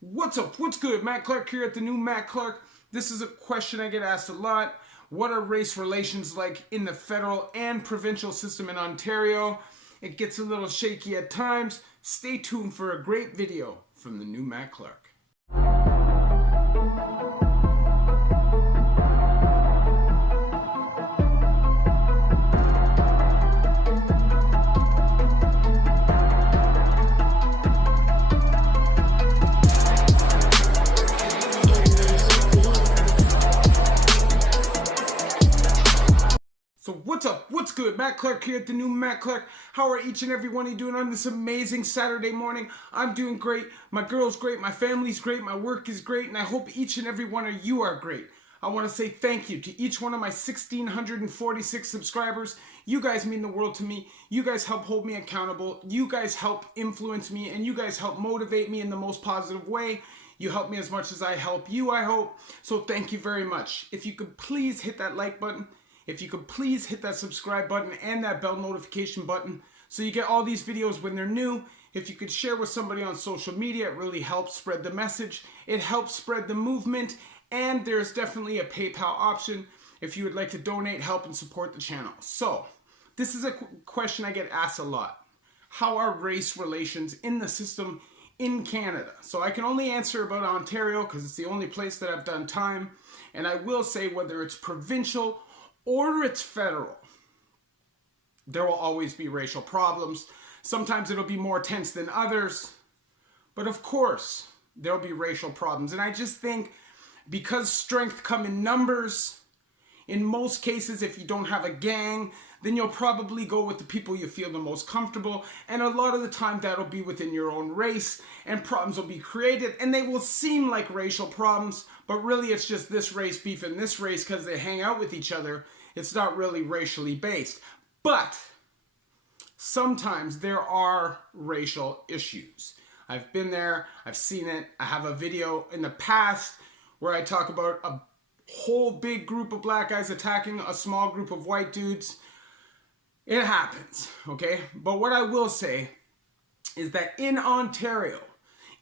What's up? What's good? Matt Clark here at the new Matt Clark. This is a question I get asked a lot. What are race relations like in the federal and provincial system in Ontario? It gets a little shaky at times. Stay tuned for a great video from the new Matt Clark. So what's up? What's good? Matt Clark here at the new Matt Clark. How are each and every one of you doing on this amazing Saturday morning? I'm doing great. My girl's great. My family's great. My work is great. And I hope each and every one of you are great. I want to say thank you to each one of my 1,646 subscribers. You guys mean the world to me. You guys help hold me accountable. You guys help influence me. And you guys help motivate me in the most positive way. You help me as much as I help you, I hope. So thank you very much. If you could please hit that like button. If you could please hit that subscribe button and that bell notification button so you get all these videos when they're new. If you could share with somebody on social media, it really helps spread the message. It helps spread the movement, and there's definitely a PayPal option if you would like to donate, help, and support the channel. So, this is a question I get asked a lot. How are race relations in the system in Canada? So I can only answer about Ontario because it's the only place that I've done time. And I will say whether it's provincial or it's federal, there will always be racial problems. Sometimes it'll be more tense than others, but of course there'll be racial problems. And I just think because strength comes in numbers, in most cases if you don't have a gang, then you'll probably go with the people you feel the most comfortable, and a lot of the time that'll be within your own race, and problems will be created, and they will seem like racial problems, but really it's just this race beef and this race because they hang out with each other. It's not really racially based. But sometimes there are racial issues. I've been there, I've seen it. I have a video in the past where I talk about a whole big group of black guys attacking a small group of white dudes. It happens, okay? But what I will say is that in Ontario,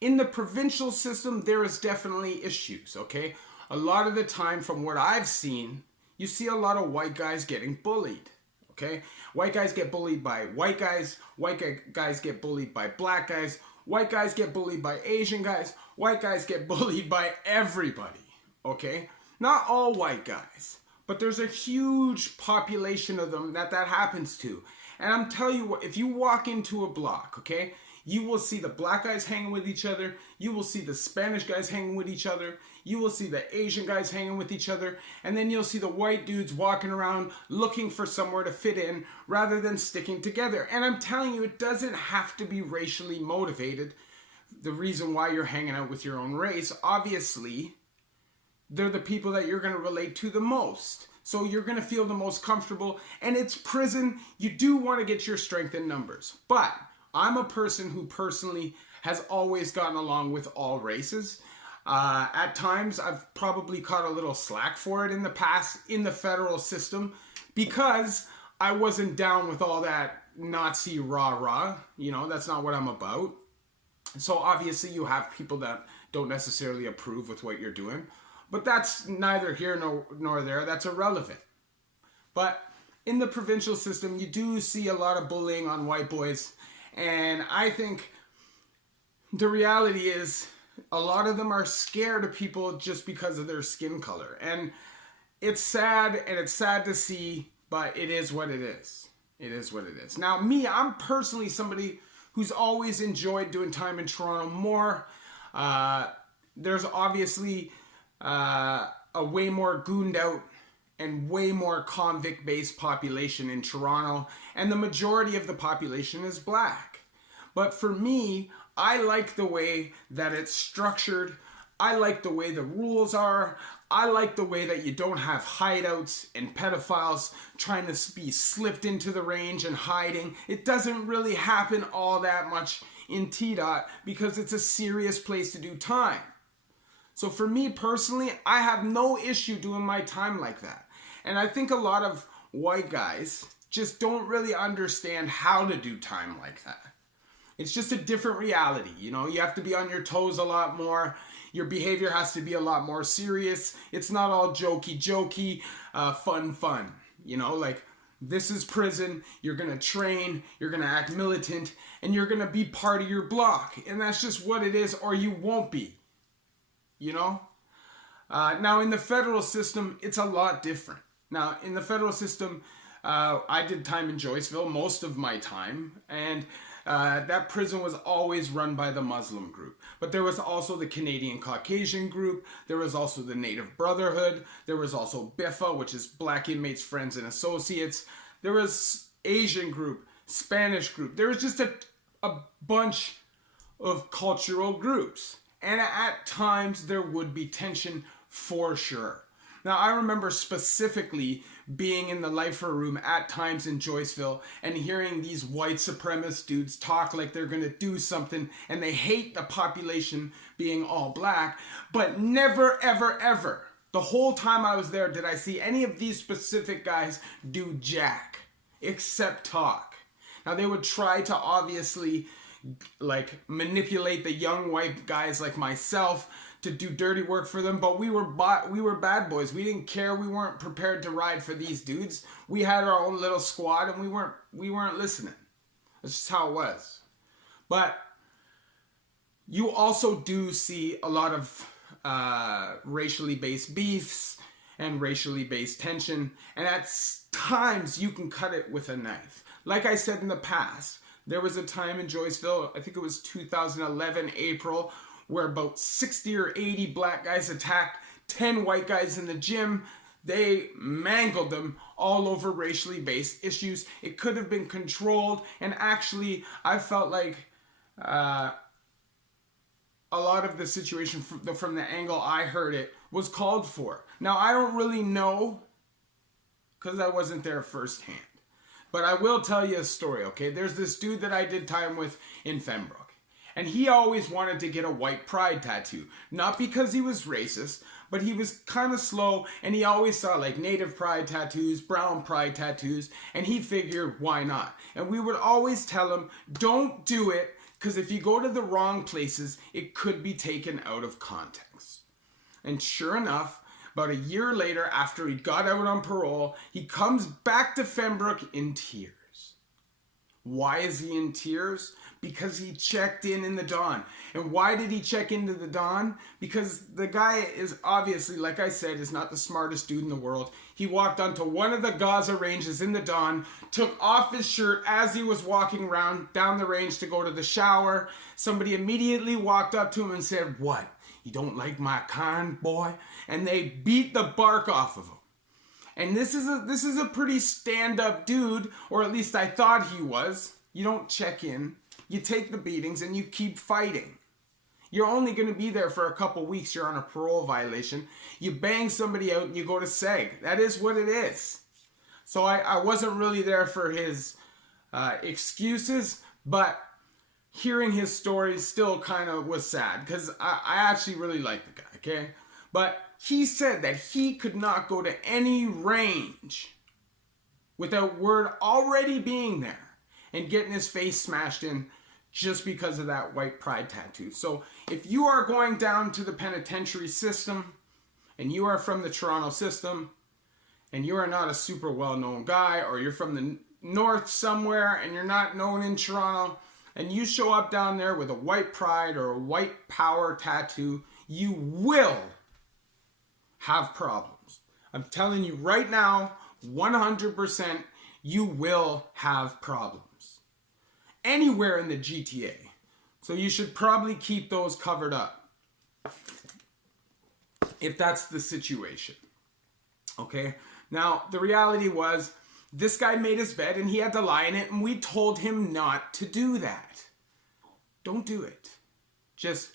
in the provincial system, there is definitely issues, okay? A lot of the time, from what I've seen, you see a lot of white guys getting bullied, okay? White guys get bullied by white guys get bullied by black guys, white guys get bullied by Asian guys, white guys get bullied by everybody, okay? Not all white guys, but there's a huge population of them that happens to. And I'm telling you what, if you walk into a block, okay, you will see the black guys hanging with each other, you will see the Spanish guys hanging with each other, you will see the Asian guys hanging with each other, and then you'll see the white dudes walking around looking for somewhere to fit in rather than sticking together. And I'm telling you, it doesn't have to be racially motivated. The reason why you're hanging out with your own race, obviously, they're the people that you're going to relate to the most. So you're going to feel the most comfortable. And it's prison. You do want to get your strength in numbers. But I'm a person who personally has always gotten along with all races. At times, I've probably caught a little slack for it in the past in the federal system because I wasn't down with all that Nazi rah-rah. You know, that's not what I'm about. So obviously you have people that don't necessarily approve with what you're doing. But that's neither here nor there. That's irrelevant. But in the provincial system, you do see a lot of bullying on white boys. And I think the reality is a lot of them are scared of people just because of their skin color. And it's sad, and it's sad to see, but it is what it is. It is what it is. Now, me, I'm personally somebody who's always enjoyed doing time in Toronto more. There's obviously a way more gooned out and way more convict-based population in Toronto, and the majority of the population is black. But for me, I like the way that it's structured. I like the way the rules are. I like the way that you don't have hideouts and pedophiles trying to be slipped into the range and hiding. It doesn't really happen all that much in T-Dot because it's a serious place to do time. So for me personally, I have no issue doing my time like that. And I think a lot of white guys just don't really understand how to do time like that. It's just a different reality. You know, you have to be on your toes a lot more. Your behavior has to be a lot more serious. It's not all jokey, fun. You know, like, this is prison. You're going to train. You're going to act militant. And you're going to be part of your block. And that's just what it is, or you won't be. You know? Now, in the federal system, it's a lot different. Now, in the federal system, I did time in Joyceville, most of my time, and that prison was always run by the Muslim group. But there was also the Canadian Caucasian group, there was also the Native Brotherhood, there was also BIFA, which is Black Inmates, Friends and Associates, there was Asian group, Spanish group, there was just a bunch of cultural groups. And at times there would be tension for sure. Now, I remember specifically being in the lifer room at times in Joyceville and hearing these white supremacist dudes talk like they're going to do something and they hate the population being all black, but never, ever, the whole time I was there did I see any of these specific guys do jack, except talk. Now, they would try to obviously like manipulate the young white guys like myself to do dirty work for them, but we were bad boys. We didn't care. We weren't prepared to ride for these dudes. We had our own little squad, and we weren't listening. That's just how it was. But you also do see a lot of racially based beefs and racially based tension, and at times you can cut it with a knife. Like I said in the past, there was a time in Joyceville, I think it was 2011, April, where about 60 or 80 black guys attacked 10 white guys in the gym. They mangled them all over racially based issues. It could have been controlled, and actually I felt like a lot of the situation from the angle I heard it was called for. Now, I don't really know because I wasn't there firsthand. But I will tell you a story, okay? There's this dude that I did time with in Fenbrook. And he always wanted to get a white pride tattoo. Not because he was racist, but he was kind of slow. And he always saw like native pride tattoos, brown pride tattoos. And he figured, why not? And we would always tell him, don't do it. Because if you go to the wrong places, it could be taken out of context. And sure enough, about a year later, after he got out on parole, he comes back to Fenbrook in tears. Why is he in tears? Because he checked in the dawn. And why did he check into the dawn? Because the guy is obviously, like I said, is not the smartest dude in the world. He walked onto one of the Gaza ranges in the dawn, took off his shirt as he was walking around down the range to go to the shower. Somebody immediately walked up to him and said, "What? You don't like my kind, boy?" And they beat the bark off of him. And this is a pretty stand-up dude, or at least I thought he was. You don't check in. You take the beatings and you keep fighting. You're only going to be there for a couple weeks. You're on a parole violation. You bang somebody out and you go to SEG. That is what it is. So I wasn't really there for his excuses, but hearing his story still kind of was sad because I actually really like the guy, okay? But he said that he could not go to any range without word already being there and getting his face smashed in just because of that white pride tattoo. So if you are going down to the penitentiary system and you are from the Toronto system and you are not a super well-known guy, or you're from the north somewhere and you're not known in Toronto, and you show up down there with a white pride or a white power tattoo, you will have problems. I'm telling you right now, 100%, you will have problems. Anywhere in the GTA. So you should probably keep those covered up. If that's the situation. Okay? Now, the reality was, this guy made his bed and he had to lie in it, and we told him not to do that. Don't do it. Just,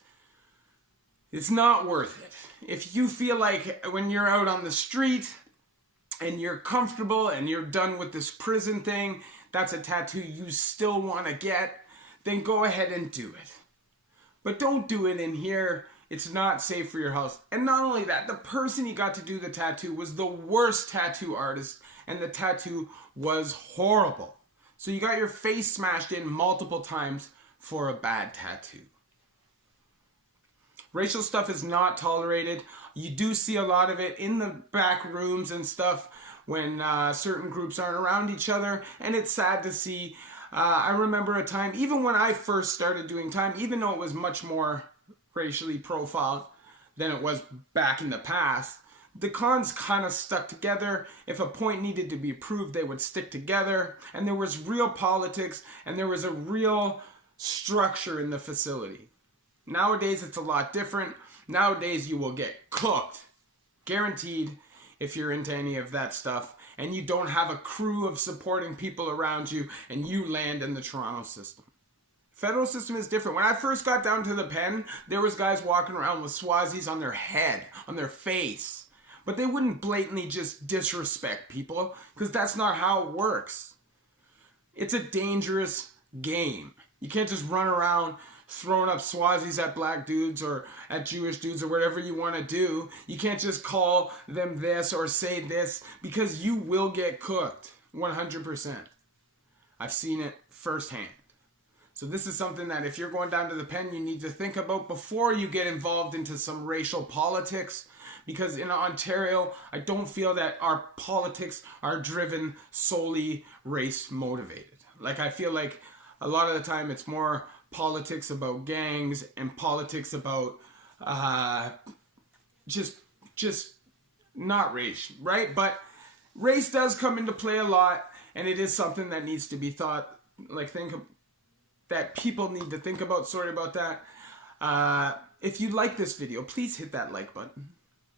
it's not worth it. If you feel like when you're out on the street and you're comfortable and you're done with this prison thing, that's a tattoo you still want to get, then go ahead and do it. But don't do it in here. It's not safe for your health. And not only that, the person he got to do the tattoo was the worst tattoo artist, and the tattoo was horrible. So you got your face smashed in multiple times for a bad tattoo. Racial stuff is not tolerated. You do see a lot of it in the back rooms and stuff when certain groups aren't around each other, and it's sad to see. I remember a time, even when I first started doing time, even though it was much more racially profiled than it was back in the past, the cons kind of stuck together. If a point needed to be proved, they would stick together, and there was real politics, and there was a real structure in the facility. Nowadays, it's a lot different. Nowadays, you will get cooked. Guaranteed, if you're into any of that stuff, and you don't have a crew of supporting people around you, and you land in the Toronto system. Federal system is different. When I first got down to the pen, there was guys walking around with Swazis on their head, on their face. But they wouldn't blatantly just disrespect people, because that's not how it works. It's a dangerous game. You can't just run around throwing up Swazis at black dudes or at Jewish dudes or whatever you want to do. You can't just call them this or say this, because you will get cooked 100%. I've seen it firsthand. So this is something that if you're going down to the pen, you need to think about before you get involved into some racial politics. Because in Ontario, I don't feel that our politics are driven solely race motivated. Like, I feel like a lot of the time it's more politics about gangs and politics about just not race, right? But race does come into play a lot, and it is something that needs to be thought, that people need to think about. Sorry about that. If you like this video, please hit that like button.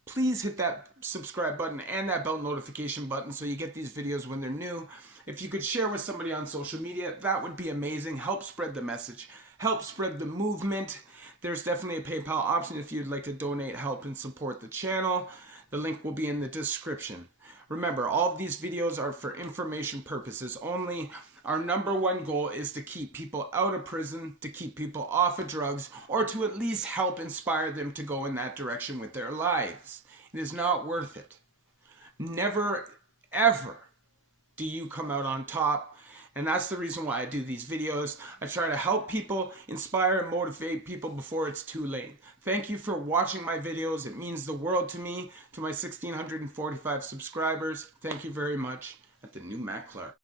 Please hit that subscribe button and that bell notification button so you get these videos when they're new. If you could share with somebody on social media, that would be amazing. Help spread the message. Help spread the movement. There's definitely a PayPal option if you'd like to donate, help, and support the channel. The link will be in the description. Remember, all of these videos are for information purposes only. Our number one goal is to keep people out of prison, to keep people off of drugs, or to at least help inspire them to go in that direction with their lives. It is not worth it. Never, ever do you come out on top. And that's the reason why I do these videos. I try to help people, inspire and motivate people before it's too late. Thank you for watching my videos. It means the world to me, to my 1,645 subscribers. Thank you very much. At the new Matt Clark.